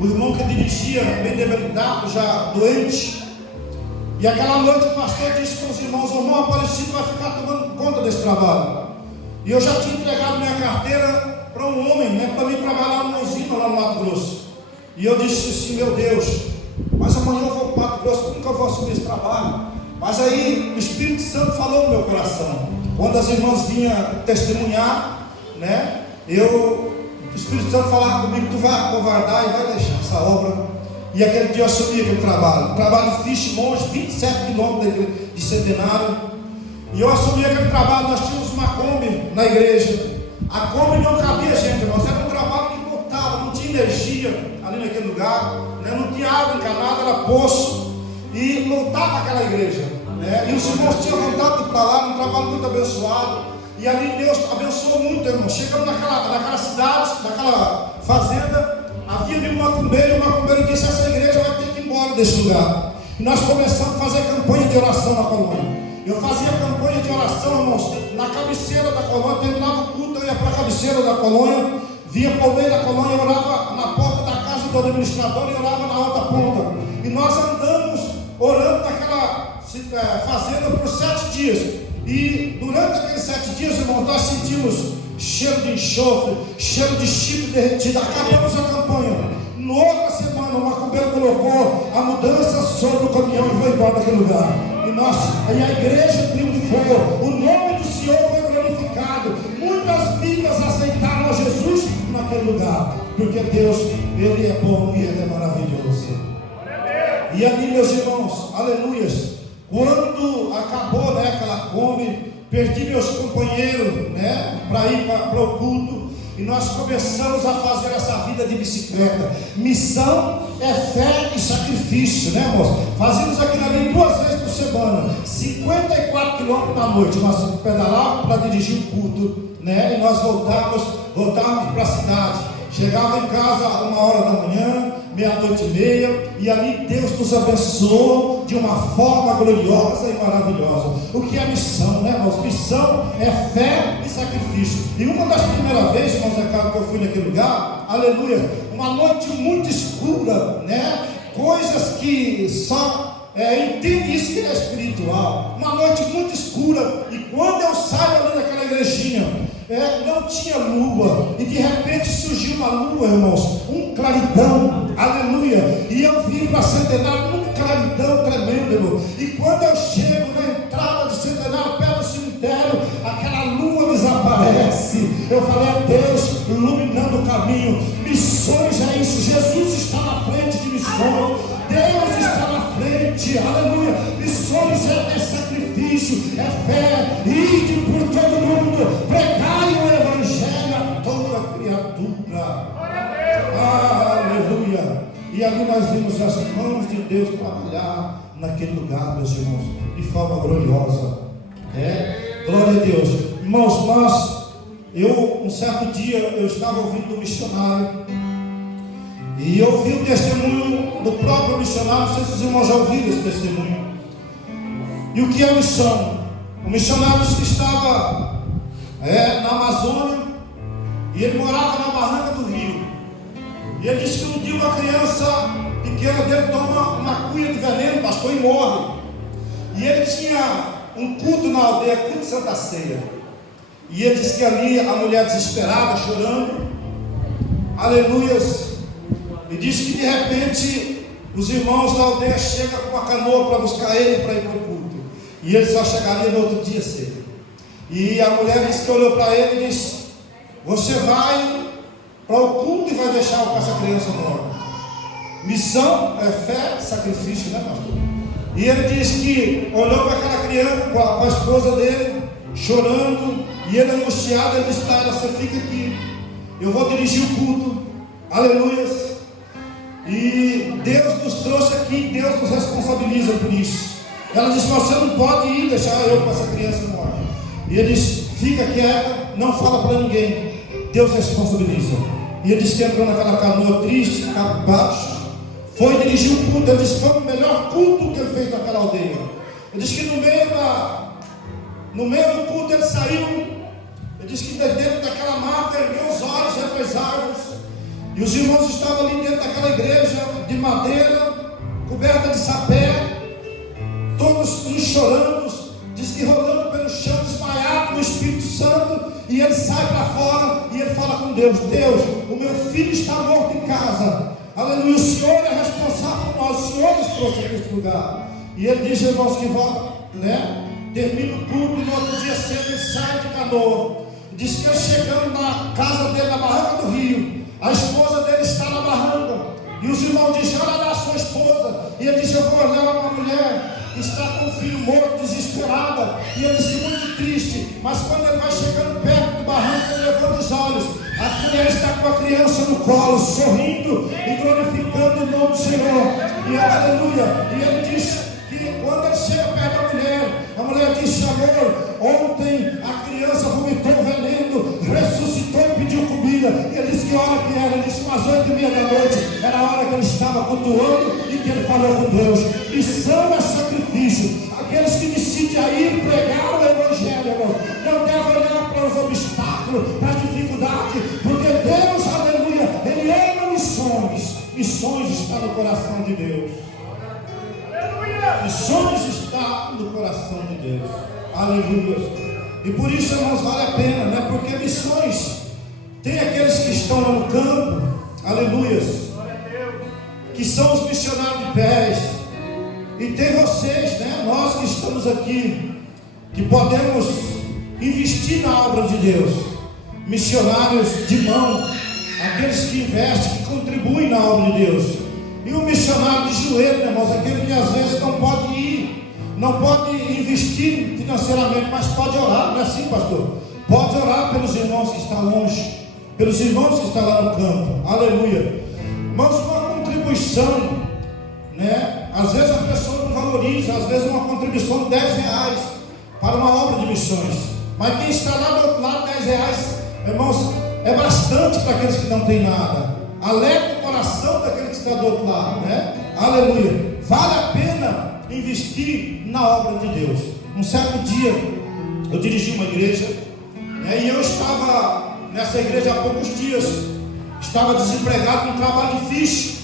o irmão que dirigia, bem debilitado, já doente. E aquela noite o pastor disse para os irmãos: o irmão Aparecido vai ficar tomando conta desse trabalho. E eu já tinha entregado minha carteira para um homem, né, para mim trabalhar numa usina lá no Mato Grosso. E eu disse assim: meu Deus, mas amanhã eu vou para o Mato Grosso, como que eu vou assumir esse trabalho? Mas aí o Espírito Santo falou no meu coração. Quando as irmãs vinham testemunhar, né, o Espírito Santo falava comigo: tu vai acovardar e vai deixar essa obra. E aquele dia eu assumi aquele trabalho. Trabalho fixe, longe, 27 quilômetros de Centenário. E eu assumi aquele trabalho. Nós tínhamos uma Kombi na igreja. A Kombi não cabia gente, irmãos. Era um trabalho que botava, não tinha energia ali naquele lugar, né? Não tinha água encanada, era poço. E lotava aquela igreja, né? E os irmãos tinham vontade de ir para lá, um trabalho muito abençoado. E ali Deus abençoou muito, irmão. Chegamos naquela cidade, naquela fazenda. Havia ali uma macumbeira, e o macumbeiro disse: essa igreja vai ter que ir embora desse lugar. E nós começamos a fazer campanha de oração na colônia. Eu fazia campanha de oração, irmãos, na cabeceira da colônia. Terminava o culto, eu ia para a cabeceira da colônia, vinha para o meio da colônia, eu orava na porta da casa do administrador e orava na outra ponta. E nós andamos orando naquela fazenda por 7 dias. E durante aqueles 7 dias, irmãos, nós sentimos cheiro de enxofre, cheiro de chifre derretido. Acabamos a campanha. Na outra semana, o macumbeiro colocou a mudança sobre o caminhão e foi embora daquele lugar. E a igreja triunfou. O nome do Senhor foi glorificado. Muitas vidas aceitaram a Jesus naquele lugar, porque Deus, Ele é bom e Ele é maravilhoso. E ali, meus irmãos, aleluias, quando acabou, né, aquela Kombi, perdi meus companheiros, né, para ir para o culto. E nós começamos a fazer essa vida de bicicleta. Missão é fé e sacrifício, né, moço? Fazíamos aquilo ali 2 vezes por semana, 54 quilômetros na noite. Nós pedalávamos para dirigir o culto, né? E nós voltávamos para a cidade. Chegava em casa 1h da manhã, 00h30, e ali Deus nos abençoou de uma forma gloriosa e maravilhosa. O que é missão, né, irmãos? Missão é fé e sacrifício. E uma das primeiras vezes, irmãos, que eu fui naquele lugar, aleluia, uma noite muito escura, né? Coisas que só entende isso que é espiritual. Uma noite muito escura. E quando eu saio ali naquela igrejinha, não tinha lua, e de repente surgiu uma lua, irmãos, um claridão, aleluia, e eu vim para Centenário num claridão tremendo, irmão. E quando eu chego na entrada de Centenário, perto do cemitério, aquela lua desaparece. Eu falei: Deus iluminando o caminho. Missões é isso. Jesus está na frente de missões. Deus está na frente, aleluia. Missões é sacrifício, é fé. Ide por todo mundo, pregai o evangelho a toda criatura. Aleluia. E ali nós vimos as mãos de Deus trabalhar naquele lugar, meus irmãos, de forma gloriosa. Glória a Deus. Irmãos, um certo dia eu estava ouvindo um missionário, e eu ouvi o testemunho do próprio missionário. Não sei se os irmãos já ouviram esse testemunho. E o que é missão? O missionário disse que estava na Amazônia, e ele morava na barranca do rio. E ele disse que um dia uma criança pequena dele toma uma cuia de veneno, pastor, e morre. E ele tinha um culto na aldeia, culto de Santa Ceia. E ele disse que ali a mulher desesperada, chorando, aleluias, e disse que de repente os irmãos da aldeia chegam com a canoa para buscar ele para ir para o culto. E ele só chegaria no outro dia cedo. E a mulher disse que olhou para ele e disse: você vai para o culto e vai deixar com essa criança morta. Missão é fé, sacrifício, né, pastor? E ele disse que olhou para aquela criança, para a esposa dele, chorando, e ele angustiado. Ele disse para ela: você fica aqui, eu vou dirigir o culto, aleluia. E Deus nos trouxe aqui, Deus nos responsabiliza por isso. Ela disse: você não pode ir deixar eu com essa criança morta. E ele disse: fica quieta, não fala para ninguém, Deus responsabiliza. E ele disse que entrou naquela canoa triste, cabisbaixo, foi dirigir o culto. Ele disse que foi o melhor culto que ele fez naquela aldeia. Ele disse que no meio do culto ele saiu. Ele disse que dentro daquela mata ergueu os olhos entre as árvores E os irmãos estavam ali dentro daquela igreja de madeira, coberta de sapé, todos uns chorando, diz que rolando pelo chão, desmaiado no Espírito Santo. E ele sai para fora e ele fala com Deus: Deus, o meu filho está morto em casa, aleluia, o Senhor é responsável por nós, o Senhor nos trouxe aqui nesse lugar. E ele diz, irmãos, que volta, né? Termina o culto, e no outro dia cedo ele sai de canoa. Diz que ele chegando na casa dele, na barranca do rio, a esposa dele está na barranca. E os irmãos dizem: olha lá a sua esposa. E ele diz: eu vou olhar uma mulher que está com o filho morto, desesperada. E ele disse: muito triste. Mas quando ele vai chegando perto do barranco, ele levanta os olhos. A mulher está com a criança no colo, sorrindo e glorificando o nome do Senhor. E aleluia. E ele diz que quando ele chega perto da mulher disse: amor, ontem a criança vomitou veneno, ressuscitou e pediu comida. E ele disse: que hora que era? Ele disse: umas 8:30 da noite. Era a hora que ele estava cultuando e que ele falou com Deus. Missão é sacrifício. Aqueles que decidem a ir pregar o Evangelho, irmão, não devem olhar para os obstáculos, para a dificuldade, porque Deus, aleluia, Ele ama missões. Missões está no coração de Deus. Missões está no coração de Deus. Aleluia. E por isso, irmãos, vale a pena, né? Porque missões, tem aqueles que estão lá no campo, aleluia, que são os missionários de pés. E tem vocês, né? Nós que estamos aqui, que podemos investir na obra de Deus. Missionários de mão, aqueles que investem, que contribuem na obra de Deus. E o missionário de joelho, né, irmãos? Aquele que às vezes não pode ir, não pode investir financeiramente, mas pode orar, não é assim, pastor? Pode orar pelos irmãos que estão longe, pelos irmãos que estão lá no campo. Aleluia. Irmãos, uma contribuição, né? Às vezes a pessoa não valoriza, às vezes uma contribuição de R$10 para uma obra de missões. Mas quem está lá do outro lado, R$10, irmãos, é bastante para aqueles que não têm nada. Alegra o coração daquele que está do outro lado, né? Aleluia. Vale a pena investir na obra de Deus. Um certo dia eu dirigi uma igreja, né, e eu estava nessa igreja há poucos dias. Estava desempregado, num trabalho difícil.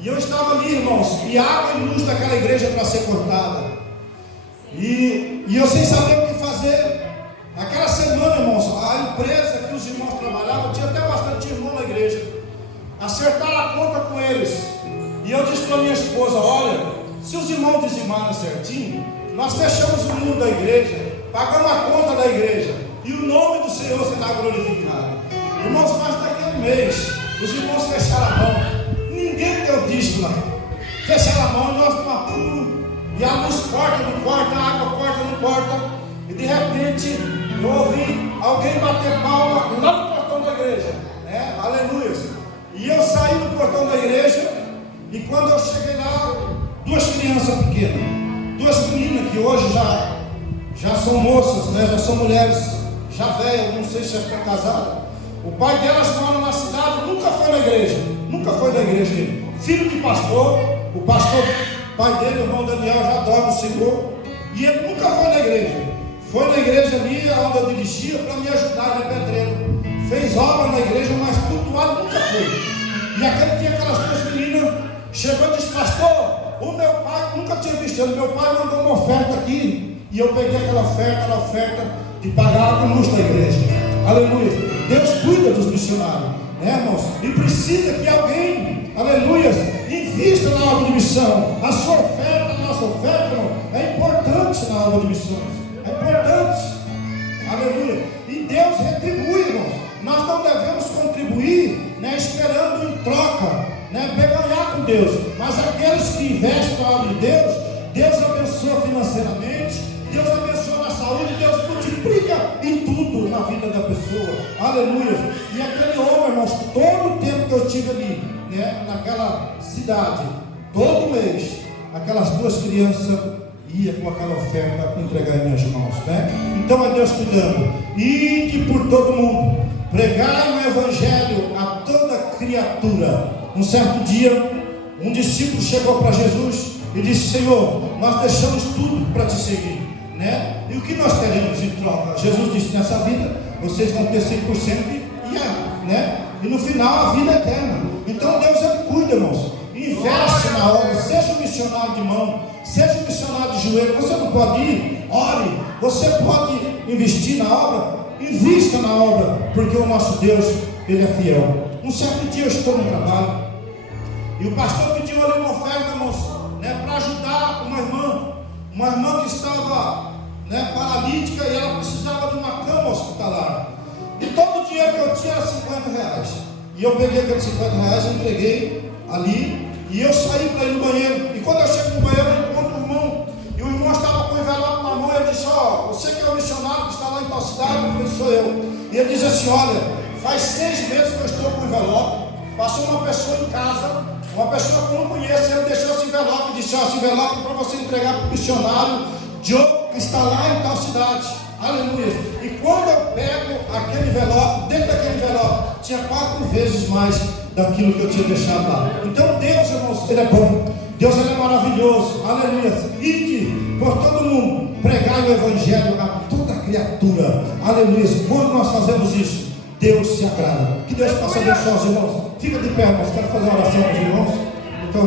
E eu estava ali, irmãos, e água e luz daquela igreja para ser cortada. E eu sem saber o que fazer. Naquela semana, irmãos, a empresa que os irmãos trabalhavam, tinha até bastante irmão na igreja. Acertaram a conta com eles. E eu disse para minha esposa: olha, se os irmãos dizimarem certinho, nós fechamos o mundo da igreja, pagamos a conta da igreja, e o nome do Senhor será glorificado. Irmãos, mas naquele mês, os irmãos fecharam a mão. Ninguém deu dízimo lá. Fecharam a mão, nós no apuro, e a luz corta, não corta, a água corta, não corta. E de repente eu ouvi alguém bater palma lá no portão da igreja, né? Aleluia. E eu saí do portão da igreja, e quando eu cheguei lá, duas crianças pequenas, duas meninas que hoje já são moças, né? Já são mulheres, já velhas, não sei se já estão casadas. O pai delas mora na cidade, nunca foi na igreja, filho de pastor, o pastor, pai dele, o irmão Daniel, já adora o Senhor, e ele nunca foi na igreja. Foi na igreja ali onde eu dirigia para me ajudar, ele é pedreiro. Fez obra na igreja, mas cultuado nunca foi. E aquele tinha aquelas duas meninas, chegou e disse: pastor, o meu pai, nunca tinha visto ele, meu pai mandou uma oferta aqui, e eu peguei aquela oferta de pagar a luz da igreja. Aleluia. Deus cuida dos missionários, né, irmãos? E precisa que alguém, aleluia, invista na obra de missão. A sua oferta, a nossa oferta, irmão, é importante na obra de missões. É importante. Aleluia. E Deus retribui, irmãos. Nós não devemos contribuir, né, esperando em troca, né, ganhar com Deus. Mas aqueles que investem na obra de Deus, Deus abençoa financeiramente, Deus abençoa na saúde, Deus multiplica em tudo na vida da pessoa. Aleluia. E aquele homem, irmãos, todo o tempo que eu estive ali, né, naquela cidade, todo mês, aquelas duas crianças ia com aquela oferta entregar em minhas mãos, né? Então é Deus cuidando. Ide por todo mundo, pregai o evangelho a toda criatura. Um certo dia, um discípulo chegou para Jesus e disse: Senhor, nós deixamos tudo para te seguir, né? E o que nós teremos em troca? Jesus disse: nessa vida vocês vão ter 100% e né? e no final a vida é eterna. Então Deus ele cuida, irmãos. Investe na obra, seja um missionário de mão, seja um missionário de joelho. Você não pode ir, ore. Você pode investir na obra, invista na obra, porque o nosso Deus, ele é fiel. Um certo dia eu estou no trabalho e o pastor pediu ali uma oferta, irmãos, para ajudar uma irmã que estava paralítica e ela precisava de uma cama hospitalar. E todo o dinheiro que eu tinha era R$50. E eu peguei aqueles R$50 e entreguei ali. E eu saí para ir no banheiro. E quando eu chego no banheiro, eu encontro o irmão. E o irmão estava com o envelope na mão. E ele disse: você que é o missionário que está lá em tal cidade? Eu falei: sou eu. E ele diz assim: olha, faz 6 meses que eu estou com o envelope. Passou uma pessoa em casa, uma pessoa que eu não conheço. Ele deixou esse envelope e disse: esse envelope é para você entregar para o missionário Diogo, que está lá em tal cidade. Aleluia. E quando eu pego aquele envelope, dentro daquele envelope tinha 4 vezes mais daquilo que eu tinha deixado lá. Então Deus, irmãos, ele é bom. Deus, ele é maravilhoso. Aleluia. E por todo mundo pregar o evangelho a toda criatura. Aleluia. Quando nós fazemos isso, Deus se agrada. Que Deus possa abençoar os irmãos. Fica de pé, irmãos. Quero fazer uma oração com os irmãos. Então,